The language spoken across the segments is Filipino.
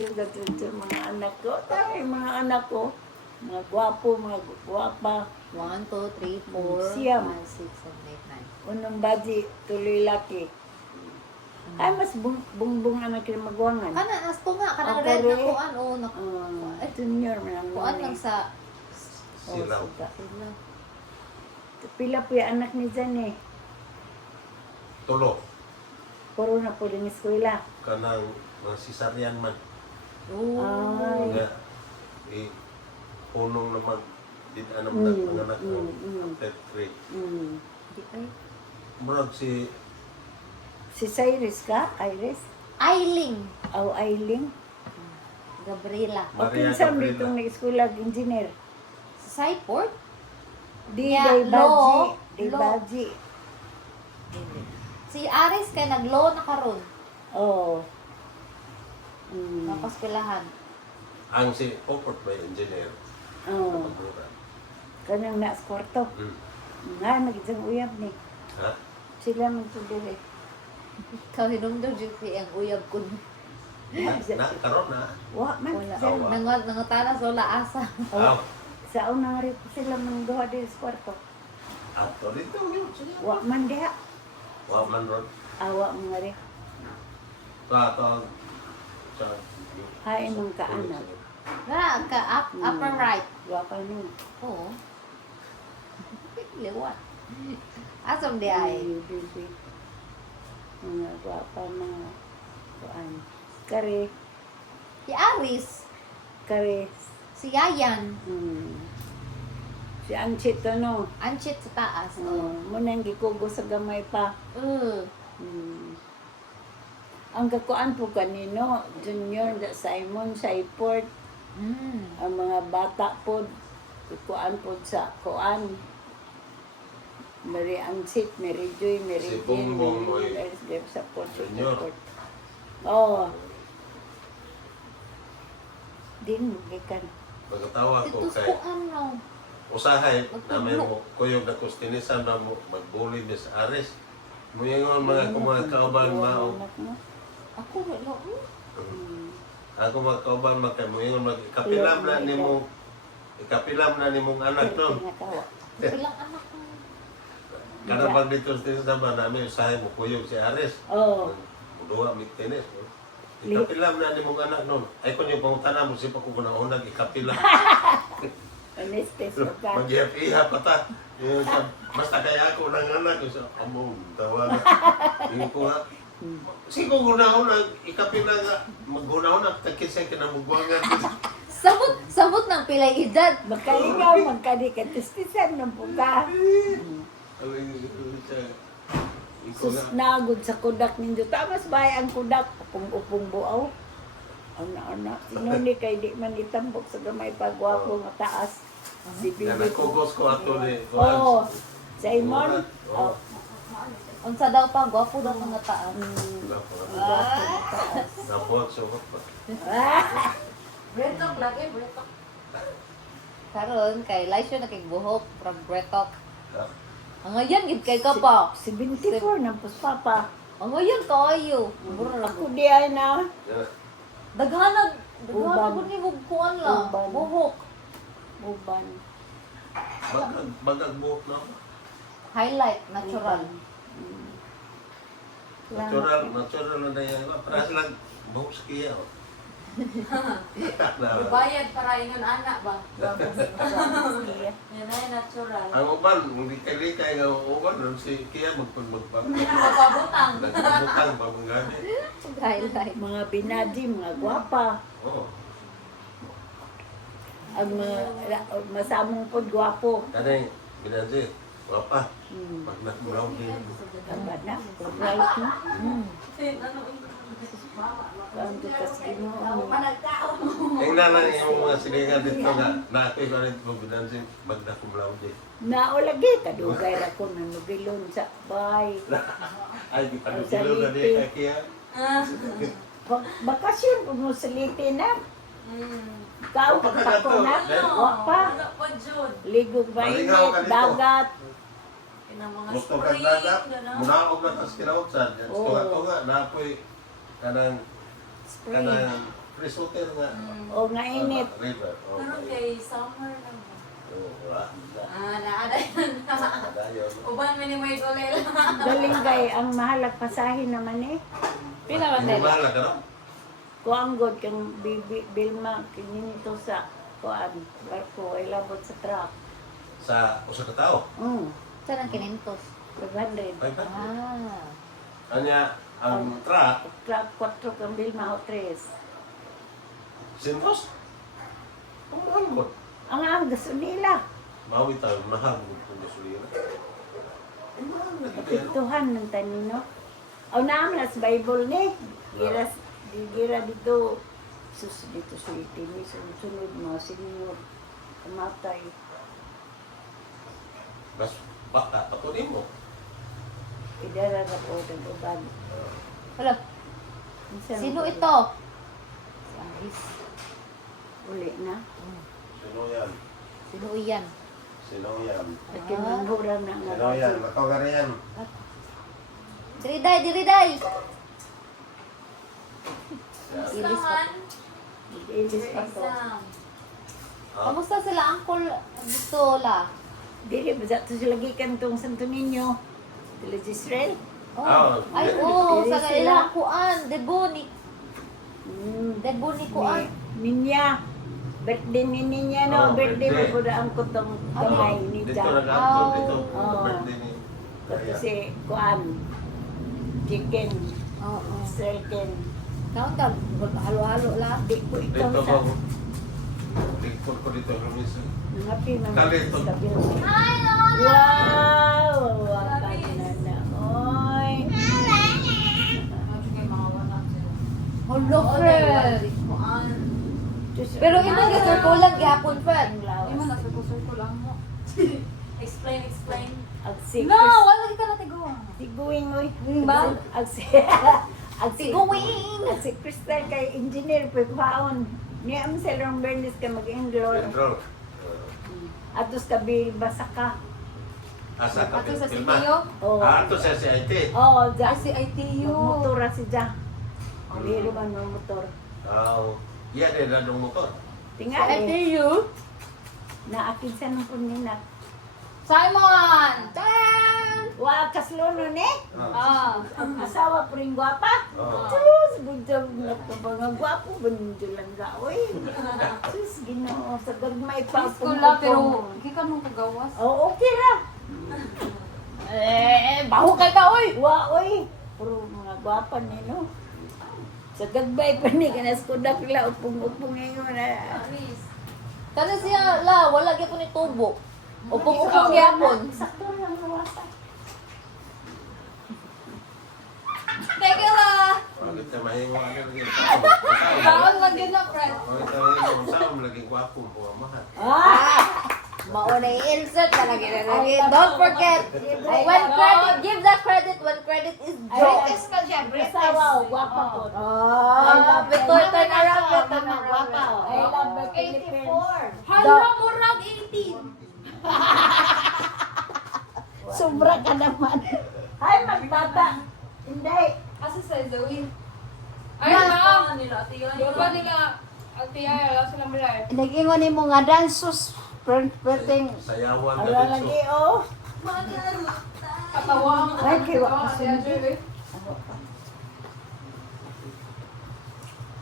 Mga anak ko, tayo mga anak ko, mga gwapo, mga gwapa. 1, 2, 3, 4, Siyam. 5, 6, 7, 8, 9. Unang baji, tuloy laki. Ay, mas bungbong anak yung magwangan. Kana, nas to nga, kanang Ako red na rin. kuan, o, Junior, manang kuan lang sa Silaw. sila. Pila po yung anak ni Jan eh. Tulo. Puro na po rin eskwela. Kanang mga sisaryan man. Ay. Nga, punong naman. Di anam na mga anak ko. Pet 3. Di ay. Murag si Si Cyrus ka? Iris? Ailing. Aw, Ailing? Gabriela. O Maria kinsa Gabriela. ditong nag-eskwela engineer? Sa Cyport? Di, Yeah, day baji. law. Day Law. baji. Si Aris kay nag-law na karon. Oo. Napaskulahan. ang si Poport ba yung engineer. Oo. Kapagura. Kanang na sa kwarto. Nga, nag-isang uyab ni. Ha? Sila magtudiri. Ikaw hinungdog jud kay ang uyab kun. Karon na. Wa man. Wala. Sila. Nangot nangutana sa wala asa. Aw. Sa unang rin po sila manggawa din sa kwarto. Ato dito yun. Sige. Wa man diha. Wa man ron. Awa mga rin. Ato. Hain mong kaanak. Na ka upper right. Wa pa nun. Oo. Liwat. Asam di ay. Bibi. Mga gwapa mga kuan. Kare. Si Aris. Kare. Si Yayan. Si Anchit no. Anchit sa taas. Munang gikugo sa gamay pa. Ang kakuan po kanino, Junior, Simon, Cyport, ang mga bata po, kuan po sa kuan. Mary Ansit, Mary Joy, Mary Si Jean, Bongbong Mary Moy. Jean, support, Junior. support. Oo. Din, gikan. Magkatawa ko Ito kay kuan no. usahay namin mo kuyog na kustinisan na mo magbuli ni sa Ares. Muyangon mga kauban mao. Ako wala. Ako mga kauban makamuyangon magkapilam na nimo ikapilam na nimong anak no. Bilang anak ko. Kada pag dito sa ba namin usahay mo kuyog si Ares. Oo. Duwa mitenes. Ikapilam na nimong anak no. Ay kun yung pangutana mo si pa ko na unang ikapilam. Anestes ko ka. Mag-iha pa ta. Yung basta kaya ako ng anak ko sa among tawa na. Yung ko nga. Siguro gunahon ikapila nga maghunahon ang takisay ka na mugwangan. Sabot ng pilay edad. Magkalingaw, magkadikatistisan ng puga. Sus nagod sa kudak ninyo. Tamas ba ang kudak? Upong buaw. Ana-ana. Sinuni kay di man itambok sa gamay pagwapo nga taas. Si Na Bibi ko. nagkugos ko ato ni Oo. Simon. Oo. Unsa daw pa gwapo daw mga taas. Gwapo nga taas. Napot suot pa. Bretok lagi, bretok. Karon kay Laisyo na kay buhok from bretok. Ang ngayon gid kay ka pa. 74 ng puspapa. Ang ngayon kaayo. Mura lang. Ako di ay na. Daghanag Uban. ko ni kuan lang. Uban. Buhok. Uban. Bagag buhok na. Highlight natural. Natural na yan. Para silang buhok sa kiya. Bayad para ingon anak ba? Yan ay natural. Ang uban, hindi kalikay nga uban, si kiya magpapabutang. Papabutang. Nagpabutang pa mong gani. Highlight. Mga binadi, mga gwapa. Oo. Ang masamong pod gwapo. Kanay, binansi, wapa. Pag nakmulaw din. Tama na. Right na. Ano Kanto kas ginoo. Tingnan na yung mga silingan dito nga, nakoy pa rin mo binansi, magnakumulaw din. Naolagi kadugay ra ko nanugilon sa bay. Ay, di pa nusilo na di kay kiya. Bakasyon kung mo saliti na. Kao pagtako na. Wa pa. Wala pa dyan. Ligog ba Maligaw ka dito. dagat. Kinang mga Gusto ka spring. dagat, gano'n. munaog na tas kinawagsan. Oo. Tunga-tunga, napoy kanang Spring. fresh water nga. O nga init. River. Oh, Pero kay summer lang. wala. Naada yun. Dayon. Uban mo ni may dolel. Galing kay ang mahalag pasahin naman eh. Pila man Hindi dali. mahal ka no? Kuanggod kang Bilma kininito sa kuan barko ay labot sa truck. Sa usa ka tao. Saan ang kinintos? 500. 500. Ah. Anya ang truck Truck 4 kang Bilma o 3. sintos. Pumahal mo. Ang gasolina. Mawi tayo nahangod kung gasolina. Kapituhan ng tanino. O naman sa Bible ni. Gira dito. Sus dito sa itini. Sunod mo. Senyor. Kamatay. Mas bata patunin mo. Idara na po ng uban. Hala, Minsan sino ako- ito? Si Aris. Uli na. Sino yan? Sino iyan? Sino yan? At kinunhura na nga. Sino yan? Makaw ka rin yan. Diriday, diriday! Yan. Ilis pa. Ilis pa to. Exam. Ah, Kamusta sila, Uncle Bistola? Dili ba to sila gikan tong Santo Niño? Sila sa Israel? Oh. Ah, Ay, dili. oo, Dili sa sila. ilang kuan. Debo ni kuan. Ninya. Birthday ni Ninya no. Oh, Birthday mo birthday. po na ang kutong kamay ni Dito Jack. nag-aantod Oh. dito. Oh. Birthday ni Tapos Raya. si Kuan. Chicken. Oo. Israel ken. Kaon ka, halo-halo lang. Di ko ikaw Dito sa. ba? Lingkod ko dito. Lumis. Nangapi na Kalito. sa building. Hi, Lola! Wow! Wakan na na. Oy. Sige, mga wanak sila. Hello, friend. Kuan. Diyos, Pero imo ga circulan gihapon, friend. ang lawas. Imo na circle lang mo. Explain, explain. Ang si No, wala kita na tigo. Tiguing oy. Ba? Ang si ang si Tiguing. ang si Crystal kay engineer pa paon. Ni am sa Long Bernes ka mag-enroll. Enroll. Atos ka bil basa ka. Asa ka Ato sa pilma? CTO? Oh. Ato sa CIT. Oh, Ah, ja. si ITU. Motora si Ja. Biro man ng motor. Iya dia dah ada motor. Si Tingali. ITU. Naakin sa nung puninat. Simon! Tan! Wa kaslono ni. Ah. Ang asawa po rin gwapa. Oh. Sus, bugtang na po mga gwapo. Banjo lang gaoy. Sus, ginoo. Sa gagmay pa. School pero hindi ka nung kagawas. Oh, okay ra. Baho kay ka, oy! Wa, oy. Puro mga gwapa ni, no? Sa gagbay pa ni, kanas ko na pila, upong-upong ngayon na. Aris. Kani siya, la, wala gyapon ni tubo. Upong-upong gyapon. Sakto lang nawasa. Thank you, la! Bakit ka mahingo ano lagi? Kaon lang yun na, friend. Bakit ka mahingo? Saan mo lagi gwapo po mahal? Ah! Mauna i-insert talaga na lagi. Don't forget, when credit, give the credit when credit is due. man siya, Asawa, gwapa po. Oh, bitoy turn around, Gwapa, gwapa. I love the Philippines. Hala, murag 18. Sobra ka naman. Ay, magbata. Hindi. Asa sa Zoe? Ay, Ma- ma'am! Nila, tiyo. Di ba nila, Altia, wala silang bilay. Nag-ingon mo nga dansos. Perting. Sayawan Ala na lagi, dito. oh. Katawa mo. Ay, kiwa Katawa ka si sa Joey.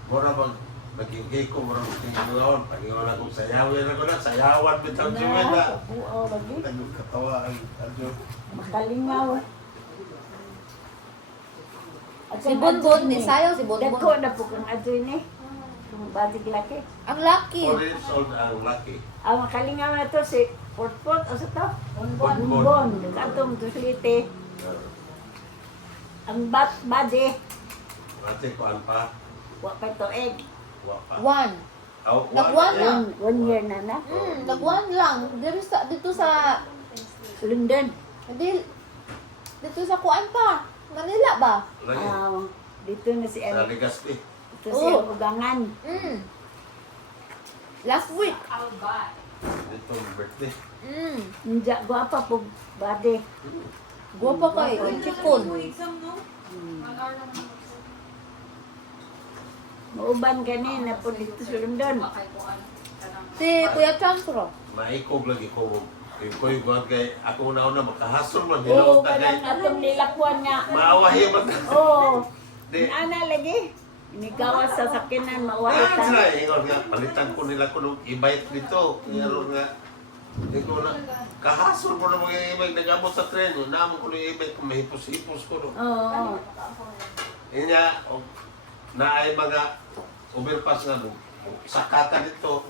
Mura bang naging ko, mura magtingilawan. Pag-iwan akong sayawin ako na. Sayawan bitang Jumay na. Oo, lagi. Tagong katawa ang adyo. Makalingaw. At Si Bonbon, ni sayo si Bonbon. Dagko na po kung adyo ni. Kung badig laki. Ang lucky. 4 years old ang lucky. Ang makalingaw na to si Portport o sa to? Bonbon. Bonbon. Katong to silite. Ang body. Ate ko an pa. Wa pa to egg. Wapa. One. Aw, Nagwan na. 1 year na na. Nag-one lang. Dito sa, London. dito sa Kuan pa. Manila ba? Lagi. Dito na si Sa ano. Legazpi. Ito si Oo. Ugangan. Last week. I'll buy. Dito ang birthday. Hindi, gwapa po body. Guwapa kay. Chikon. Exam, no? 1 hour lang. Mauban gani na po dito sa London. Si Kuya Chancro. Maikog lagi ko. Ko yung kay ako una makahasol man. Oo, Hinunta kanang kay atong nilakwan nga. maawahi man. Oo. Di. Ana lagi. Inigawas sa sakinan, Ah, mawahitan. sila, ingon nga, palitan ko nila ko nung e-bike dito. Ngayon nga, hindi ko na, kahasol ko na mga e-bike, nagamot sa tren, yun, naamon ko ng e-bike, kung mahipos-hipos ko. No. Oo. Yun nga, na ay mga overpass nga, no, sakata dito,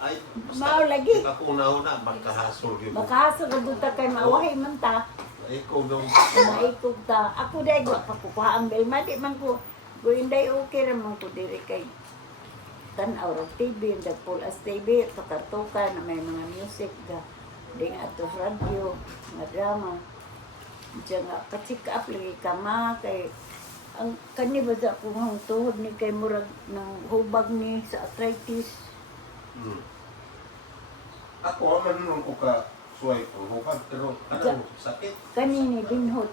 ay, Mao lagi. ako una, magkahasol yun. Makahasa ka buta kay mawahi man ta. Ay, kung nung, Maikog ta. Ako dahil wa pa kukuha ang belma. Di man ko. Guinday okay raman ko diri kay tanaw ra TV, the full as TV, tukartukan na may mga music ga ding ato radio, mga drama. Diyan nga ka-check up lagi kama kay ang kani ba sa kung tuhod ni kay murag ng hubag ni sa arthritis. ako, manunong ko ka, suway ko, hukag, pero, ano, sakit. Kanini binhod.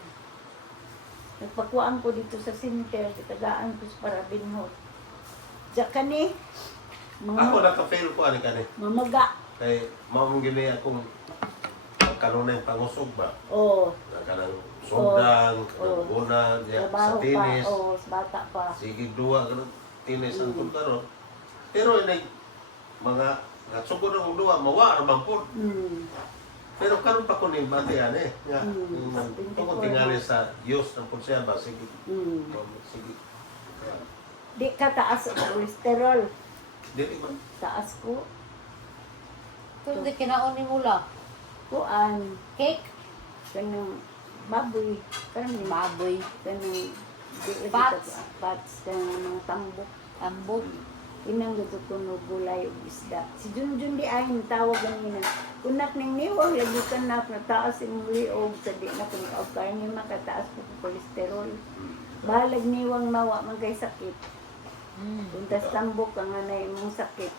Nagpakuan ko dito sa center, tagaan ko sa para binhod. Diyan kani, Ako mga naka-fail ko, ano ka ni? mamaga. Kay maamong gini akong kanunay pangusog ba? Oh, Kanang sugdang, Oo. kanang bunan, sa trabaho pa, tinis, oh, sa bata pa. sige duwa, kanang tinis ang karon. Pero inay mga nagsugod ng duwa, mawa naman po. Mm. Pero karon pa ko ni batian eh. Nga, Mm. tungkol tingali sa Diyos ng pulsiya ba? Sige. Mm. Sige. Di ka taas ang cholesterol. Dili man. Taas ko. Kung di kinaon ni Mula. Kuan. Cake. Kanang baboy. Kanang Baboy. Kanang Pats. Pats. Kanang tambok. Tambok. Inang gusto ko no gulay o isda. Si Junjun di ay tawag ganina. Kunak ning niwang lagi kanak na taas yung liog sa di na kung kaya niya makataas ko cholesterol. Balag niwang mawa man kay sakit. Puntas tambok ang anay mong sakit.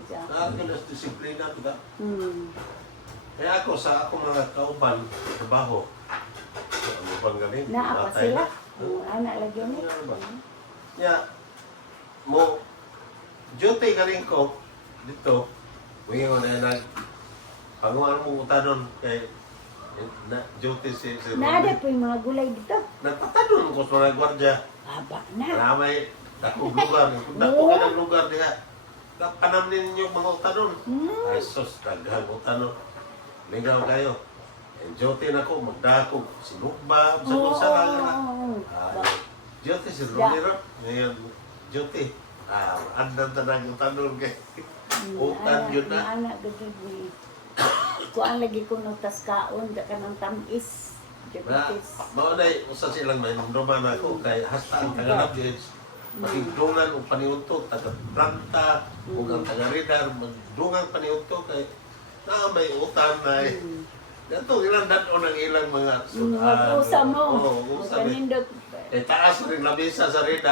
Siya. Nakakalas disiplina to ba? Kaya ako sa akong mga kauban, trabaho. Ano bang galing? Naa pa Natay sila. na. Ang anak lagi ni. Ya, mo duty galing ko dito. Wingon na nag panguan mo utanon kay na duty si Nada po yung mga gulay dito. nagpatanon ko sa mga gwardiya. Haba na. Maramay dakong lugar. Dako ka ng lugar diha. Kapanam ninyo mga utanon. Ay sus, daghang utanon. Lingaw kayo. And duty na ko, magdako, sinugba, sa kung saan duty si Romero. Ngayon, duty. Andan tanang utanon kay utan yun na. Anak gagawin. Kuan lagi ko ng taskaon, da ka ng tamis. Diabetes. Maunay, usa silang may numduman ako kay hasta ang taganap yun. Magigdungan o paniunto, taga-planta, o ang taga-ridar, magdungan paniunto kay na may utan na eh. Ito, ilang dato ng ilang mga Usa mo. Oo, usa. Kanindot. Eh, taas rin labisa sa ridar.